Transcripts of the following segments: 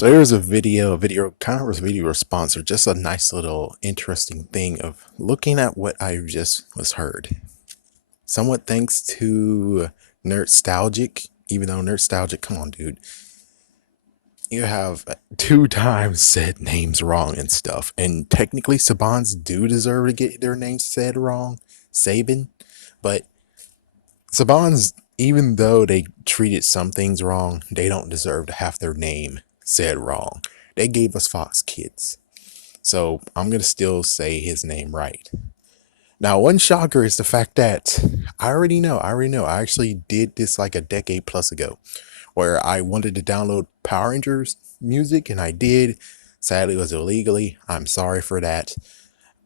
So here's a video kind of a video response or just a nice little interesting thing of looking at what I just was heard. Somewhat thanks to Nerdstalgic, even though Nerdstalgic, come on, dude. You have two times said names wrong and stuff. And technically Sabans do deserve to get their names said wrong. Saban. But Sabans, even though they treated some things wrong, they don't deserve to have their name said wrong. They gave us Fox Kids. So I'm going to still say his name right. Now, one shocker is the fact that I already know. I actually did this like a decade plus ago where I wanted to download Power Rangers music and I did. Sadly, it was illegally. I'm sorry for that.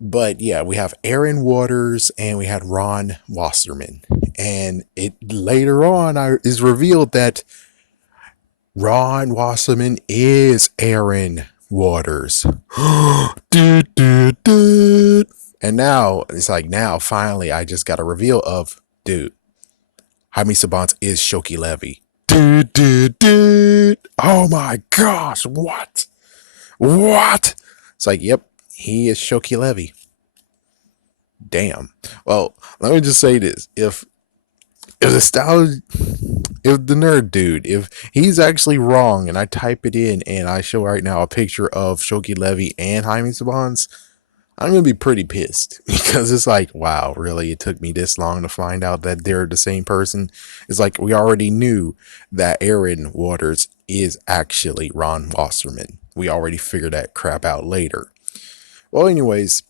But yeah, we have Aaron Waters and we had Ron Wasserman. And it later on is revealed that Ron Wasserman is Aaron Waters. Dude, dude, dude. And now it's like now finally I just got a reveal of dude. Jaime Sabans is Shoki Levy. Dude, dude, dude. Oh my gosh, what? What? It's like, yep, he is Shoki Levy. Damn. Well, let me just say this. If the style if the nerd dude, if he's actually wrong and I type it in and I show right now a picture of Shoki Levy and Jaime Sabans, I'm gonna be pretty pissed because it's like, wow, really? It took me this long to find out that they're the same person. It's like we already knew that Aaron Waters is actually Ron Wasserman. We already figured that crap out later. Well, anyways,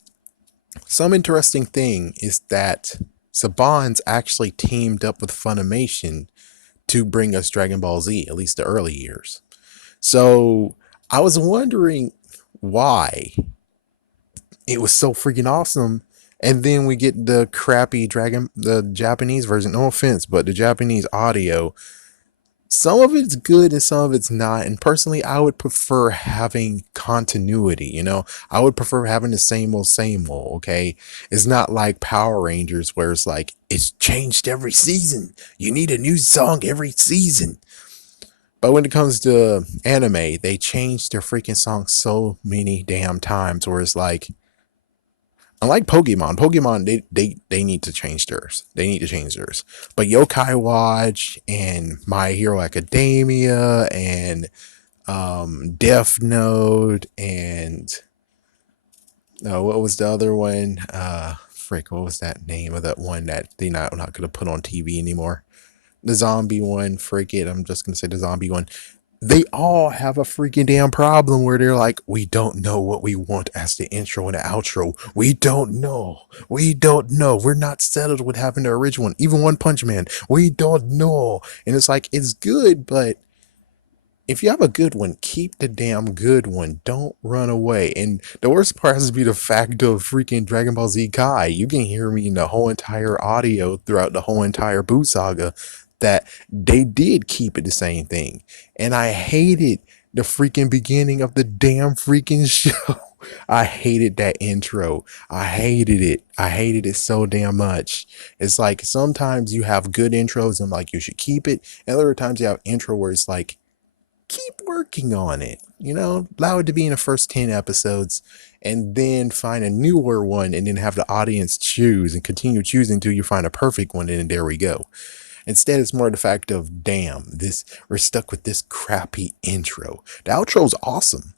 some interesting thing is that Sabans actually teamed up with Funimation to bring us Dragon Ball Z, at least the early years. So I was wondering why it was so freaking awesome. And then we get the crappy the Japanese version. No offense, but the Japanese audio, some of it's good and some of it's not. And personally, I would prefer having continuity. I would prefer having the same old. Okay, it's not like Power Rangers where it's like it's changed every season. You need a new song every season. But when it comes to anime, they change their freaking songs so many damn times where it's like, unlike Pokemon, they need to change theirs. They need to change theirs. But Yokai Watch and My Hero Academia and Death Note and what was the other one? What was that name of that one that they not gonna put on TV anymore? The zombie one, frick it. I'm just gonna say the zombie one. They all have a freaking damn problem where they're like, we don't know what we want as the intro and the outro. We don't know. We don't know. We're not settled with having the original one. Even One Punch Man. We don't know. And it's like, it's good, but if you have a good one, keep the damn good one. Don't run away. And the worst part has to be the fact of freaking Dragon Ball Z Kai. You can hear me in the whole entire audio throughout the whole entire Boo Saga that they did keep it the same thing. And I hated the freaking beginning of the damn freaking show. I hated that intro. I hated it. I hated it so damn much. It's like sometimes you have good intros and like you should keep it. And other times you have intro where it's like, keep working on it. Allow it to be in the first 10 episodes and then find a newer one and then have the audience choose and continue choosing until you find a perfect one. And there we go. Instead, it's more the fact of, damn, we're stuck with this crappy intro. The outro is awesome.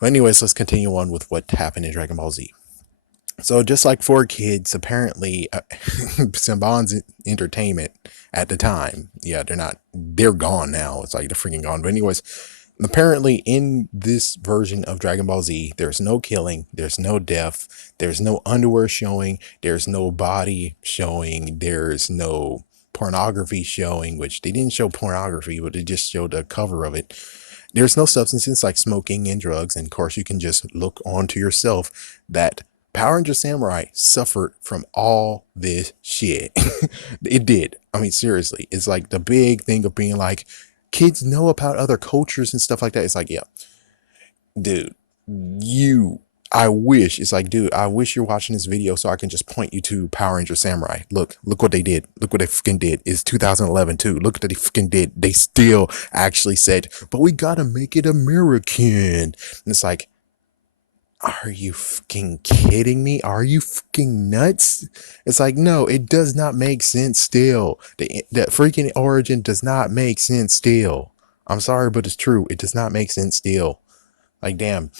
Well, anyways, let's continue on with what happened in Dragon Ball Z. So just like 4Kids, apparently, Sabans Entertainment at the time, yeah, they're gone now. It's like they're freaking gone. But anyways, apparently in this version of Dragon Ball Z, there's no killing, there's no death, there's no underwear showing, there's no body showing, there's no pornography showing, which they didn't show pornography, but they just showed a cover of it. There's no substances like smoking and drugs. And of course, you can just look onto yourself that Power Ranger Samurai suffered from all this shit. It did. I mean, seriously, it's like the big thing of being like, kids know about other cultures and stuff like that. It's like, yeah, dude, I wish it's like, dude, I wish you're watching this video so I can just point you to Power Ranger Samurai. Look what they did. Look what they fucking did. It's 2011 too. Look what they fucking did. They still actually said, but we gotta make it American. And it's like, are you fucking kidding me? Are you fucking nuts? It's like, no, it does not make sense still. The freaking origin does not make sense still. I'm sorry, but it's true. It does not make sense still. Like, damn.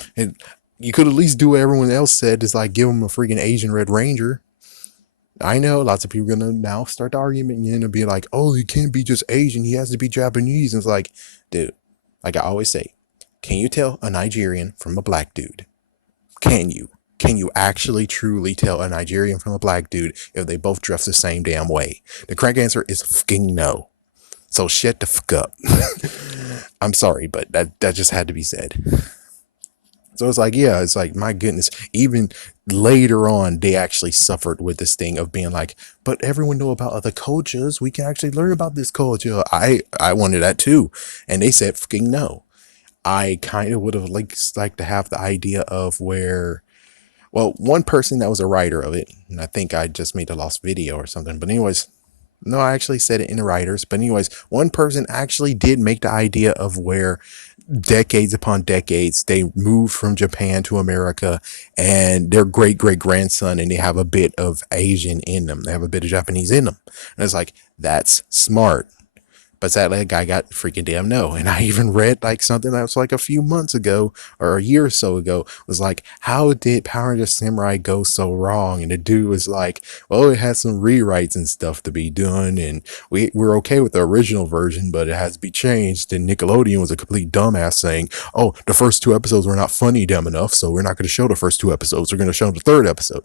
You could at least do what everyone else said, is like give him a freaking Asian Red Ranger. I know lots of people are gonna now start the argument and be like, oh, he can't be just Asian, he has to be Japanese. And it's like, dude, like I always say, can you tell a Nigerian from a black dude? Can you? Can you actually truly tell a Nigerian from a black dude if they both dress the same damn way? The correct answer is fucking no. So shut the fuck up. I'm sorry, but that just had to be said. So it's like, yeah, it's like, my goodness, even later on, they actually suffered with this thing of being like, but everyone know about other cultures. We can actually learn about this culture. I wanted that too. And they said, fucking no. I kind of would have liked to have the idea of where, well, one person that was a writer of it, and I think I just made a lost video or something. But anyways, no, I actually said it in the writers. But anyways, one person actually did make the idea of where decades upon decades they moved from Japan to America, and their great great grandson, and they have a bit of Asian in them, they have a bit of Japanese in them. And it's like, that's smart. But sadly, that guy got freaking damn no. And I even read like something that was like a few months ago or a year or so ago, was like, how did Power Rangers Samurai go so wrong? And the dude was like, well, it has some rewrites and stuff to be done, and we're okay with the original version, but it has to be changed. And Nickelodeon was a complete dumbass saying, oh, the first two episodes were not funny dumb enough, so we're not going to show the first two episodes. We're going to show the third episode.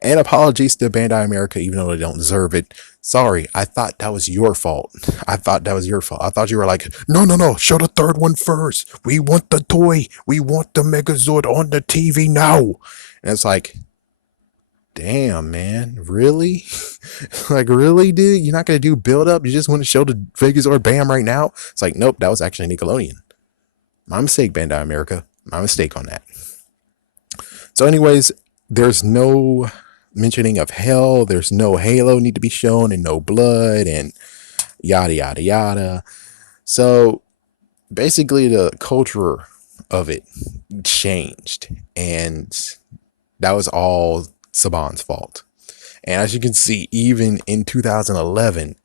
And apologies to Bandai America, even though they don't deserve it. Sorry, I thought that was your fault. I thought that was your fault. I thought you were like, no, no, no, show the third one first. We want the toy. We want the Megazord on the TV now. And it's like, damn, man, really? Like, really, dude? You're not going to do build up? You just want to show the Megazord bam right now? It's like, nope, that was actually Nickelodeon. My mistake, Bandai America. My mistake on that. So anyways, there's no mentioning of hell. There's no Halo need to be shown, and no blood, and yada yada yada. So basically the culture of it changed, and that was all Saban's fault. And as you can see, even in 2011,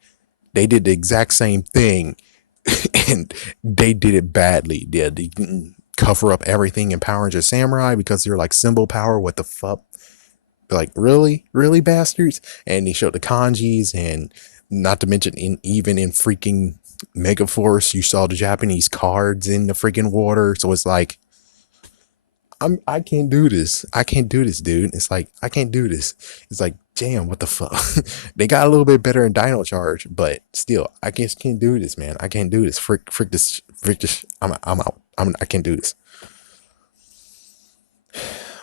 they did the exact same thing, and they did it badly. They didn't cover up everything in Power Rangers Samurai because they're like symbol power. What the fuck? Like, really bastards. And he showed the kanjis, and not to mention even in freaking Megaforce, you saw the Japanese cards in the freaking water. So it's like, I can't do this. I can't do this, dude. It's like, I can't do this. It's like, damn, what the fuck? They got a little bit better in Dino Charge, but still, I just can't do this, man. I can't do this. Frick this. I'm out. I can't do this.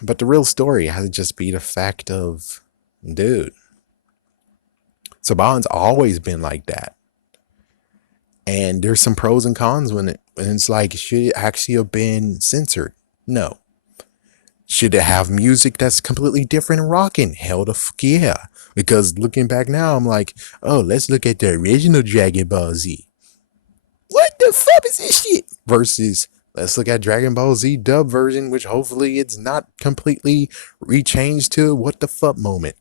But the real story has to just be the fact of, dude, Saban's always been like that. And there's some pros and cons when it's like, should it actually have been censored? No. Should it have music that's completely different and rocking? Hell the fuck yeah. Because looking back now, I'm like, oh, let's look at the original Dragon Ball Z. What the fuck is this shit? Versus, let's look at Dragon Ball Z dub version, which hopefully it's not completely rechanged to what the fuck moment.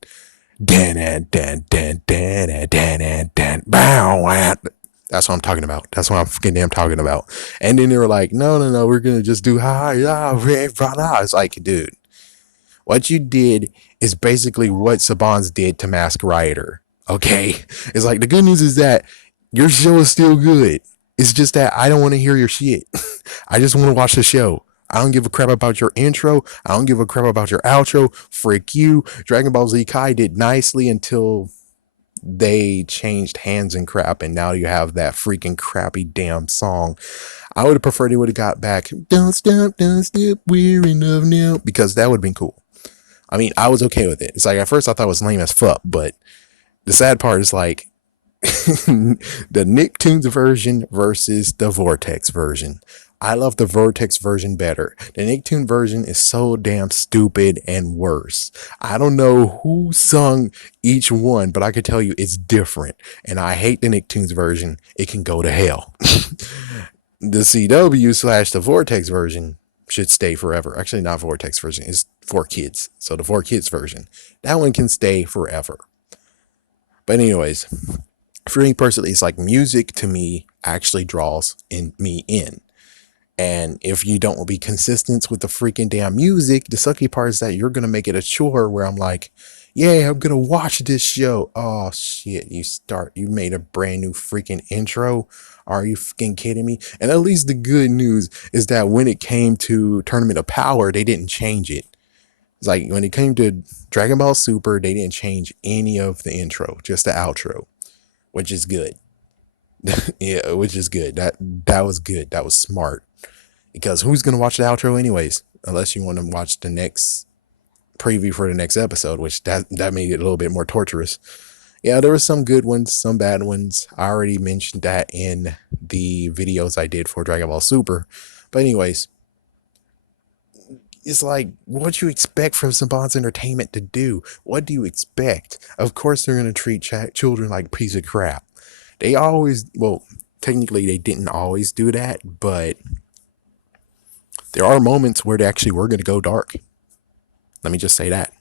That's what I'm talking about. That's what I'm fucking damn talking about. And then they were like, no, we're gonna just do it's like, dude, what you did is basically what Sabans did to Mask Rider. Okay? It's like, the good news is that your show is still good. It's just that I don't want to hear your shit. I just want to watch the show. I don't give a crap about your intro. I don't give a crap about your outro. Frick you. Dragon Ball Z Kai did nicely until they changed hands and crap, and now you have that freaking crappy damn song. I would have preferred they would have got back, don't stop, we're enough now, because that would have been cool. I mean, I was okay with it. It's like, at first I thought it was lame as fuck, but the sad part is like, The Nicktoons version versus the Vortex version. I love the Vortex version better. The Nicktoon version is so damn stupid and worse. I don't know who sung each one, but I can tell you it's different. And I hate the Nicktoons version. It can go to hell. The CW slash the Vortex version should stay forever. Actually, not Vortex version. It's for kids. So the for kids version, that one can stay forever. But anyways, for me personally, it's like music to me actually draws me in. And if you don't be consistent with the freaking damn music, the sucky part is that you're gonna make it a chore where I'm like, yeah, I'm gonna watch this show. Oh shit, you made a brand new freaking intro. Are you freaking kidding me? And at least the good news is that when it came to Tournament of Power, they didn't change it. It's like when it came to Dragon Ball Super, they didn't change any of the intro, just the outro, which is good. Yeah, which is good. That was good. That was smart. Because who's gonna watch the outro anyways? Unless you want to watch the next preview for the next episode, which that made it a little bit more torturous. Yeah, there were some good ones, some bad ones. I already mentioned that in the videos I did for Dragon Ball Super. But anyways, it's like what you expect from Sabans Entertainment to do. What do you expect? Of course, they're gonna treat children like piece of crap. They always, well, technically they didn't always do that, but there are moments where they actually were going to go dark. Let me just say that.